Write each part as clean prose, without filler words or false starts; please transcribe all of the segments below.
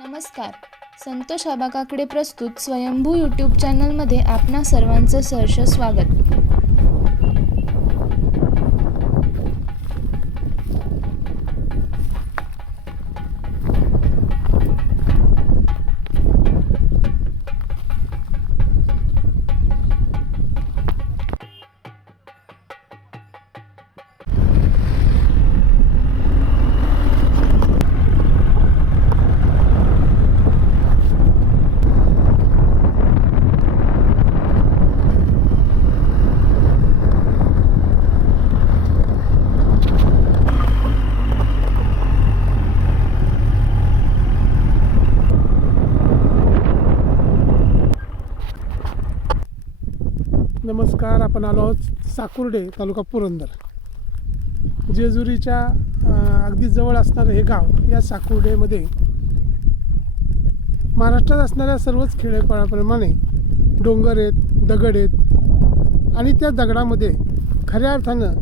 नमस्कार. संतोष आबा काकडे प्रस्तुत स्वयंभू यूट्यूब चॅनलमध्ये आपणा सर्वांचं सहर्ष स्वागत. नमस्कार. आपण आलो आहोत साकुर्डे, तालुका पुरंदर. जेजुरीच्या अगदी जवळ असणारं हे गाव. या साकुर्डेमध्ये महाराष्ट्रात असणाऱ्या सर्वच खेडेपाड्याप्रमाणे डोंगर आहेत, दगड आहेत आणि त्या दगडामध्ये खऱ्या अर्थानं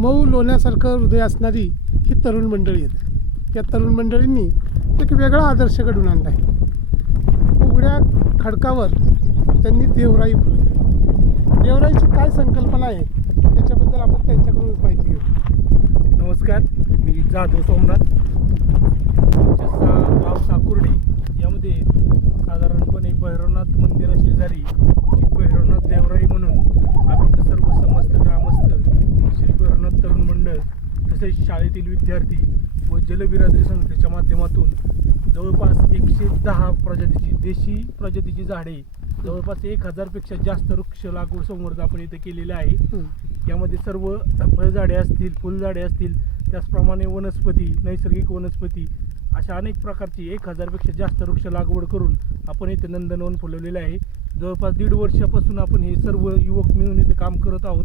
मऊ लोण्यासारखं हृदय असणारी ही तरुण मंडळी आहेत. या तरुण मंडळींनी एक वेगळा आदर्श घडवून आणला आहे. उघड्या खडकावर त्यांनी देवराई फुलवली. देवराईची काय संकल्पना आहे याच्याबद्दल आपण त्यांच्याकडूनच माहिती घेऊ. नमस्कार, मी जाधव सोमनाथ. आमच्या गाव साकुर्डी यामध्ये साधारणपणे भैरवनाथ मंदिराशेजारी श्री भैरवनाथ देवराई म्हणून आम्ही इथं सर्व समस्त ग्रामस्थ, श्री भैरवनाथ तरुण मंडळ, तसेच शाळेतील विद्यार्थी व जलबिरादरी संस्थेच्या माध्यमातून जवळपास 110 प्रजातीची देशी प्रजातीची झाडे, जवळपास 1000पेक्षा जास्त वृक्ष लागवड संवर्धन आपण इथे केलेले आहे. यामध्ये सर्व फळझाडे असतील, फुलझाडे असतील, त्याचप्रमाणे वनस्पती, नैसर्गिक वनस्पती अशा अनेक प्रकारची 1000पेक्षा जास्त वृक्ष लागवड करून आपण इथे नंदनवन फुलवलेले आहे. जवळपास 1.5 वर्षापासून आपण हे सर्व युवक मिळून इथे काम करत आहोत.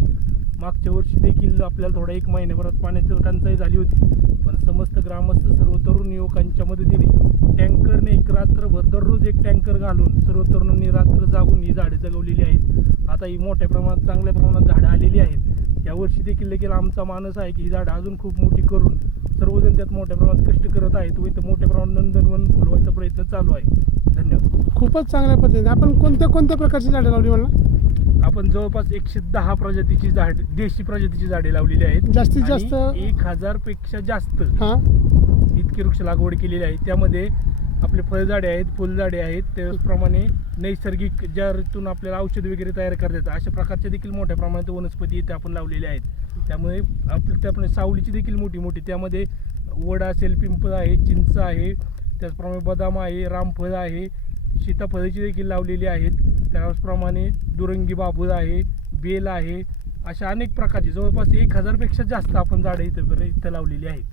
मागच्या वर्षी देखील आपल्याला थोडा 1 महिन्याभरात पाण्याची टंचाई झाली होती, पण समस्त ग्रामस्थ सर्व तरुण युवकांच्या मदतीने टँकरने एक रात्रभर दररोज एक टँकर घालून सर्व तरुणांनी रात्र जागून ही झाडे जगवलेली आहेत. आता ही मोठ्या प्रमाणात, चांगल्या प्रमाणात झाडं आलेली आहेत. यावर्षी देखील आमचा मानस आहे की ही झाडं अजून खूप मोठी करून सर्वजण त्यात मोठ्या प्रमाणात कष्ट करत आहेत व इथं मोठ्या प्रमाणात नंदनवन फुलवायचा प्रयत्न चालू आहे. धन्यवाद. खूपच चांगल्या पद्धतीने आपण कोणत्या प्रकारची झाडे लावली म्हणला? आपण जवळपास 110 प्रजातीची झाड, देशी प्रजातीची झाडे लावलेली आहेत. जास्तीत जास्त 1000पेक्षा जास्त हां इतकी वृक्ष लागवड केलेली आहे. त्यामध्ये आपले फळझाडे आहेत, फुलझाडे आहेत, त्याचप्रमाणे नैसर्गिक ज्या ऋतून आपल्याला औषध वगैरे तयार करता येतात अशा प्रकारचे देखील मोठ्या प्रमाणात वनस्पती इथे आपण लावलेल्या आहेत. त्यामुळे त्याप्रमाणे सावलीची देखील मोठी त्यामध्ये वड असेल, पिंपळ आहे, चिंच आहे, त्याचप्रमाणे बदाम आहे, रामफळ आहे, सीताफळाची देखील लावलेली आहेत. त्याचप्रमाणे दुरंगी बाभूळ आहे, बेल आहे, अशा अनेक प्रकारची जवळपास 1000पेक्षा जास्त आपण झाडं इथं लावलेली आहेत.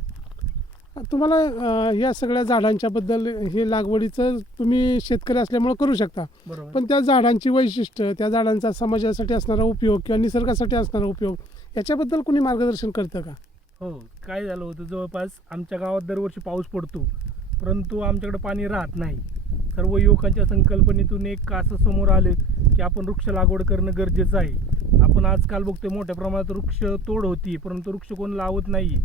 तुम्हाला या सगळ्या झाडांच्या बद्दल हे लागवडीचं तुम्ही शेतकरी असल्यामुळे करू शकता, बरोबर. पण त्या झाडांची वैशिष्ट्य, त्या झाडांचा समाजासाठी असणारा उपयोग किंवा निसर्गासाठी असणारा उपयोग याच्याबद्दल कोणी मार्गदर्शन करतं का? हो, काय झालं होतं, जवळपास आमच्या गावात दरवर्षी पाऊस पडतो, परंतु आमच्याकडे पाणी राहत नाही. सर्व युवकांच्या संकल्पनेतून एक असं समोर आलं की आपण वृक्ष लागवड करणं गरजेचं आहे. आपण आजकाल बघतोय मोठ्या प्रमाणात वृक्ष तोड होती, परंतु वृक्ष कोण लावत नाही.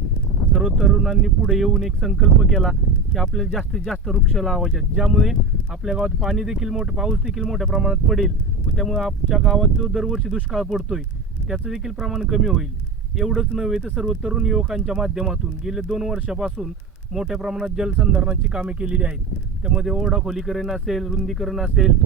सर्व तरुणांनी पुढे येऊन एक संकल्प केला की आपल्याला जास्तीत जास्त वृक्ष लावायचे, ज्यामुळे आपल्या गावात पाणी देखील पाऊस देखील मोठ्या प्रमाणात पडेल व त्यामुळे आमच्या गावात जो दरवर्षी दुष्काळ पडतोय त्याचं देखील प्रमाण कमी होईल. एवढंच नव्हे तर सर्व तरुण युवकांच्या माध्यमातून गेले 2 वर्षापासून मोठ्या प्रमाणात जलसंधारणाची कामे केलेली आहेत. त्यामध्ये ओढा खोलीकरण असेल, रुंदीकरण असेल,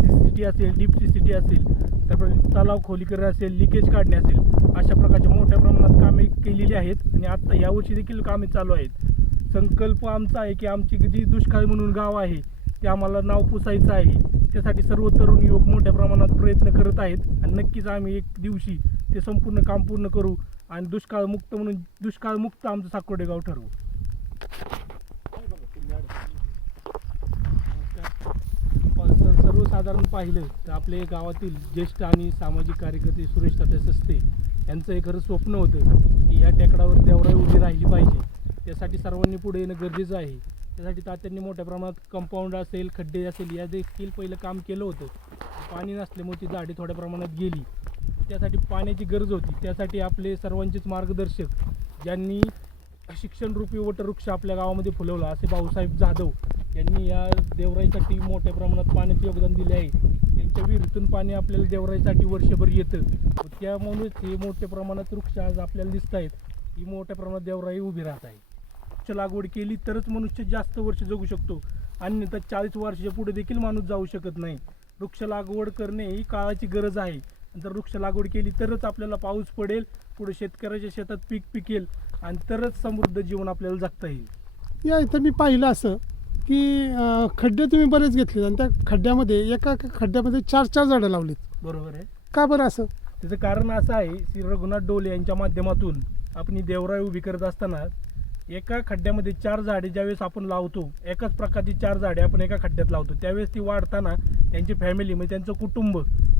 CCT असेल, डीप CCT असेल, त्याप्रमाणे तलाव खोलीकरण असेल, लिकेज काढणे असेल, अशा प्रकारच्या मोठ्या प्रमाणात कामे केलेली आहेत आणि आत्ता यावर्षी देखील कामे चालू आहेत. संकल्प आमचा आहे की आमची जी दुष्काळ म्हणून गाव आहे ते आम्हाला नाव पुसायचं आहे. त्यासाठी सर्व तरुण युवक मोठ्या प्रमाणात प्रयत्न करत आहेत आणि नक्कीच आम्ही एक दिवशी ते संपूर्ण काम पूर्ण करू आणि दुष्काळमुक्त आमचं साकुर्डे गाव ठरवू. सर्वसाधारण पाहिलं तर आपले गावातील ज्येष्ठ आणि सामाजिक कार्यकर्ते सुरेश तात्या सस्ते यांचं एक खरं स्वप्न होतं की या टेकडावर देवराई उभी राहिली पाहिजे. त्यासाठी सर्वांनी पुढे येणं गरजेचं आहे. त्यासाठी तात्यांनी मोठ्या प्रमाणात कंपाऊंड असेल, खड्डे असेल या देखील पहिलं काम केलं होतं. पाणी नसल्यामुळे ती झाडे थोड्या प्रमाणात गेली. त्यासाठी पाण्याची गरज होती. त्यासाठी आपले सर्वांचेच मार्गदर्शक ज्यांनी शिक्षणरूपी वटवृक्ष आपल्या गावामध्ये फुलवला असे भाऊसाहेब जाधव यांनी या देवराईसाठी मोठ्या प्रमाणात पाण्याचे योगदान दिले आहे. त्यांच्या विहिरीतून पाणी आपल्याला देवराईसाठी वर्षभर येतं. त्यामुळेच हे मोठ्या प्रमाणात वृक्ष आज आपल्याला दिसत आहेत. ही मोठ्या प्रमाणात देवराई उभी राहत आहे. वृक्ष लागवड केली तरच मनुष्य जास्त वर्ष जगू शकतो, अन्यथा 40 वर्षाच्या पुढे देखील माणूस जाऊ शकत नाही. वृक्ष लागवड करणे ही काळाची गरज आहे. जर वृक्ष लागवड केली तरच आपल्याला पाऊस पडेल, पुढे शेतकऱ्याच्या शेतात पीक पिकेल आणि तरच समृद्ध जीवन आपल्याला जगता येईल. या इथं मी पाहिलं असं की खड्डे तुम्ही बरेच घेतले आणि त्या खड्ड्यामध्ये एका खड्ड्यामध्ये 4 झाडं लावलीत. बरोबर आहे. का बरं असं? त्याचं कारण असं आहे, श्री रघुनाथ डोले यांच्या माध्यमातून आपण ही देवराई उभी करत असताना एका खड्ड्यामध्ये 4 झाडे ज्यावेळेस आपण लावतो, एकाच प्रकारची 4 झाडे आपण एका खड्ड्यात लावतो, त्यावेळेस ती वाढताना त्यांची फॅमिली म्हणजे त्यांचं कुटुंब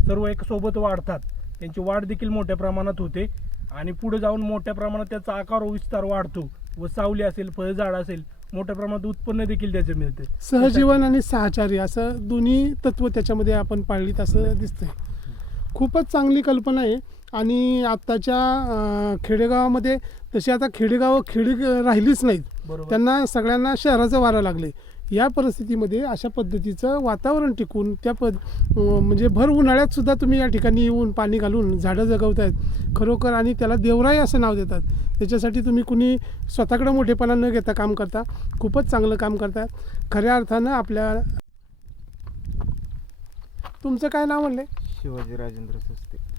सर्व एक सोबत वाढतात. त्यांची वाढ देखील मोठ्या प्रमाणात होते आणि पुढे जाऊन मोठ्या प्रमाणात त्याचा आकार व विस्तार वाढतो व सावली असेल, फळझाड असेल, मोठ्या प्रमाणात उत्पन्न देखील त्याचे मिळते. सहजीवन आणि सहचार्य असं दोन्ही तत्व त्याच्यामध्ये आपण पाळलीत असं दिसतंय. खूपच चांगली कल्पना आहे. आणि आत्ताच्या खेडेगावामध्ये तशी आता खेडेगावं राहिलीच नाहीत. बरोबर. त्यांना सगळ्यांना शहराचं वारं लागले. या परिस्थितीमध्ये अशा पद्धतीचं वातावरण टिकून म्हणजे भर उन्हाळ्यात सुद्धा तुम्ही या ठिकाणी येऊन पाणी घालून झाडं जगवतायत खरोखर, आणि त्याला देवराई असं नाव देतात. त्याच्यासाठी तुम्ही कुणी स्वतःकडे मोठेपणा न घेता काम करता. खूपच चांगलं काम करतात खऱ्या अर्थानं. आपल्या तुमचं काय नाव म्हणले? शिवाजी राजेंद्र सस्ते.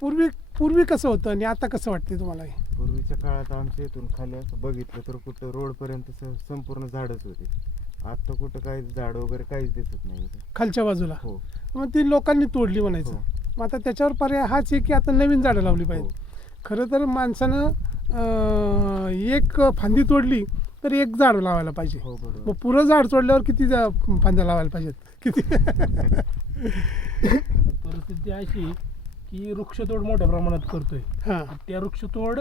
पूर्वी कसं होतं आणि आता कसं वाटते तुम्हाला? पूर्वीच्या काळात आमच्या इथून खाली असं बघितलं तर कुठं रोडपर्यंत संपूर्ण झाडच होते. आता कुठं काही झाड वगैरे काहीच दिसत नाही इथे. खालच्या बाजूला. हो मग ती लोकांनी तोडली म्हणायचं. हो. मग आता त्याच्यावर पर्याय हाच आहे की आता नवीन झाडं लावली हो. पाहिजे. खरं तर माणसानं एक फांदी तोडली तर एक झाड लावायला पाहिजे. हो बरोबर. मग पुरं झाड तोडल्यावर किती फांद्या लावायला पाहिजेत? किती? परिस्थिती अशी की वृक्षतोड मोठ्या प्रमाणात करतोय. हां. त्या वृक्षतोड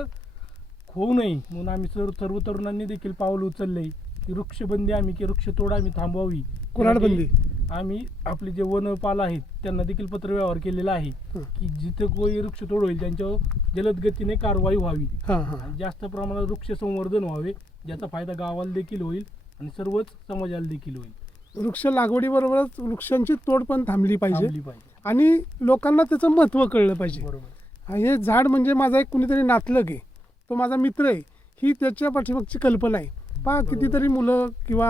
होऊ नये म्हणून आम्ही सर्व तरुणांनी देखील पाऊल उचललंय की वृक्षबंदी वृक्षतोड आम्ही थांबवावी. कुऱ्हाडबंदी. आम्ही आपले जे वनपाल आहेत त्यांना देखील पत्रव्यवहार केलेला आहे की जिथे कोणी वृक्षतोड होईल त्यांच्यावर जलद गतीने कारवाई व्हावी हां हां. आणि जास्त प्रमाणात वृक्ष संवर्धन व्हावे, ज्याचा फायदा गावाला देखील होईल आणि सर्वच समाजाला देखील होईल. वृक्ष लागवडीबरोबरच वृक्षांची तोड पण थांबली पाहिजे थांबली पाहिजे. आणि लोकांना त्याचं महत्त्व कळलं पाहिजे. बरोबर. हे झाड म्हणजे माझा एक कुणीतरी नातलग आहे, तो माझा मित्र आहे, ही त्याच्या पाठीमागची कल्पना आहे. पहा कितीतरी मुलं किंवा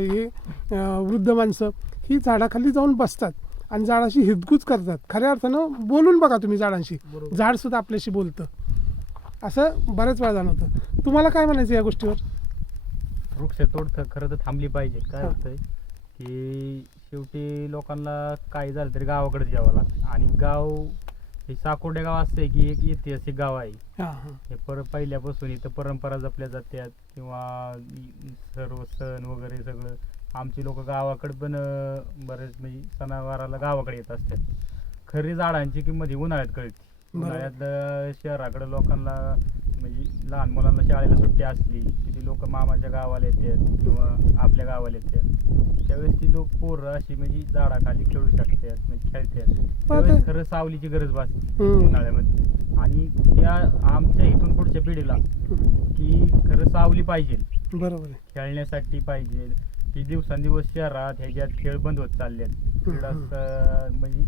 हे वृद्ध माणसं ही झाडाखाली जाऊन बसतात आणि झाडाशी हितगुज करतात. खऱ्या अर्थानं बोलून बघा तुम्ही झाडांशी, बरोबर. झाडसुद्धा आपल्याशी बोलतं. असं बऱ्याच वेळा जाणवतं. तुम्हाला काय म्हणायचं या गोष्टीवर? वृक्षतोड खरं तर थांबली पाहिजे. काय हा. होतंय की शेवटी लोकांना काही झालं तरी गावाकडे यावं लागतं आणि गाव हे साकोर्डे गाव असते की एक ऐतिहासिक गाव आहे. हां हां. हे पहिल्यापासून इथं परंपरा जपल्या जातात किंवा सर्व सण वगैरे सगळं आमची लोक गावाकडे पण बरेच म्हणजे सणावाराला गावाकडे येत असतात. खरी झाडांची किंमत ही उन्हाळ्यात कळते. उन्हाळ्यात शहराकडे लोकांना म्हणजे लहान मुलांना शाळेला सुट्टी असली की ती लोक मामाच्या गावाला येतात किंवा आपल्या गावाला येतात, त्यावेळेस ती लोक पोरं अशी म्हणजे झाडाखाली खेळू शकतात, म्हणजे खेळतात. त्यावेळेस खरं सावलीची गरज भासते उन्हाळ्यामध्ये. आणि त्या आमच्या इथून पुढच्या पिढीला की खरं सावली पाहिजे, बरोबर आहे. खेळण्यासाठी पाहिजे. की दिवसांदिवस शहरात ह्याच्यात खेळ बंद होत चालले. म्हणजे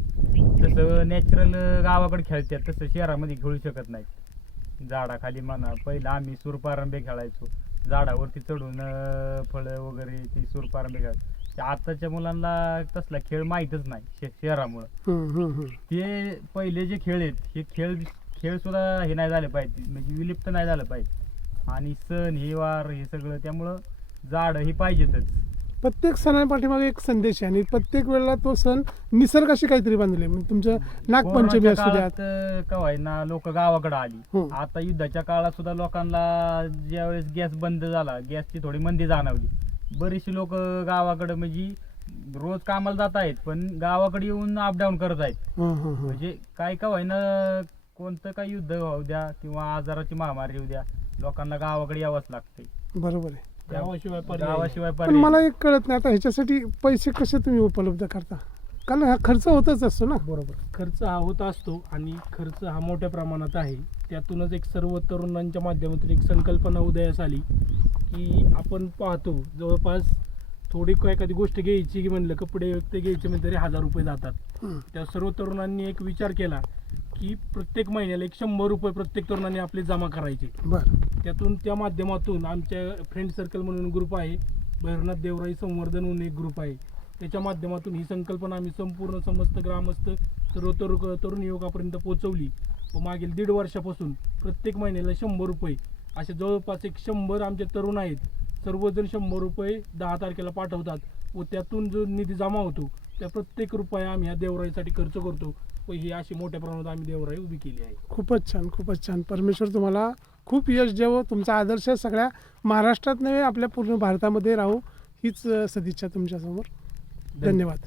जसं नॅचरल गावाकडे खेळतात तसं शहरामध्ये खेळू शकत नाही. झाडाखाली म्हणा, पहिला आम्ही सूरपारंबे खेळायचो, झाडावरती चढून फळं वगैरे ती सूरपारंबे खेळायचो. आताच्या मुलांना तसला खेळ माहीतच नाही शहरामुळं. ते पहिले जे खेळ आहेत हे खेळ सुद्धा हे नाही झाले पाहिजे, म्हणजे विलुप्त नाही झालं पाहिजे. आणि सण हे वार हे सगळं, त्यामुळं झाड ही पाहिजेतच. प्रत्येक सणापाठीमागे एक संदेश आहे आणि प्रत्येक वेळेला तो सण निसर्गाशी काहीतरी बांधले. म्हणजे तुमचं नागपंचमी असू द्या, कवाय ना लोक गावाकडे आली. हो. आता युद्धाच्या काळात सुद्धा लोकांना ज्यावेळेस गॅस बंद झाला, गॅसची थोडी मंदी जाणवली, बरीचशी लोक गावाकडे म्हणजे रोज कामाला जात आहेत पण गावाकडे येऊन अपडाऊन करत आहेत. म्हणजे काय कवाय ना कोणतं काही युद्ध होऊ द्या किंवा आजाराची महामारी होऊ द्या, लोकांना गावाकडे यावंच लागते. बरोबर आहे. गावाशिवाय गावाशिवाय पण पर्याय मला एक कळत नाही आता ह्याच्यासाठी पैसे कसे तुम्ही उपलब्ध करता? कारण हा खर्च होतच असतो ना. बरोबर, खर्च हा होत असतो आणि खर्च हा मोठ्या प्रमाणात आहे. त्यातूनच एक सर्व तरुणांच्या माध्यमातून एक संकल्पना उदयास आली की आपण पाहतो जवळपास थोडी एखादी गोष्ट घ्यायची की म्हणलं, कपडे ते घ्यायचे म्हणजे तरी 1000 रुपये जातात. हं. त्या सर्व तरुणांनी एक विचार केला की प्रत्येक महिन्याला एक 100 रुपये प्रत्येक तरुणाने आपले जमा करायचे. बरं. त्यातून त्या माध्यमातून आमच्या फ्रेंड सर्कल म्हणून ग्रुप आहे, भैरवनाथ देवराई संवर्धन म्हणून एक ग्रुप आहे. त्याच्या माध्यमातून ही संकल्पना आम्ही संपूर्ण समस्त ग्रामस्थ सर्व तरुण युवकापर्यंत पोहोचवली व मागील 1.5 वर्षापासून प्रत्येक महिन्याला 100 रुपये असे जवळपास एक 100 आमचे तरुण आहेत. सर्वजण 100 रुपये 10 तारखेला पाठवतात व त्यातून जो निधी जमा होतो त्या प्रत्येक रुपया आम्ही ह्या देवराईसाठी खर्च करतो व ही अशी मोठ्या प्रमाणात आम्ही देवराई उभी केली आहे. खूपच छान, खूपच छान. परमेश्वर तुम्हाला खूप यश द्यावं. तुमचा आदर्श सगळ्या महाराष्ट्रात नव्हे आपल्या पूर्ण भारतामध्ये राहू हीच सदिच्छा तुमच्यासमोर. धन्यवाद.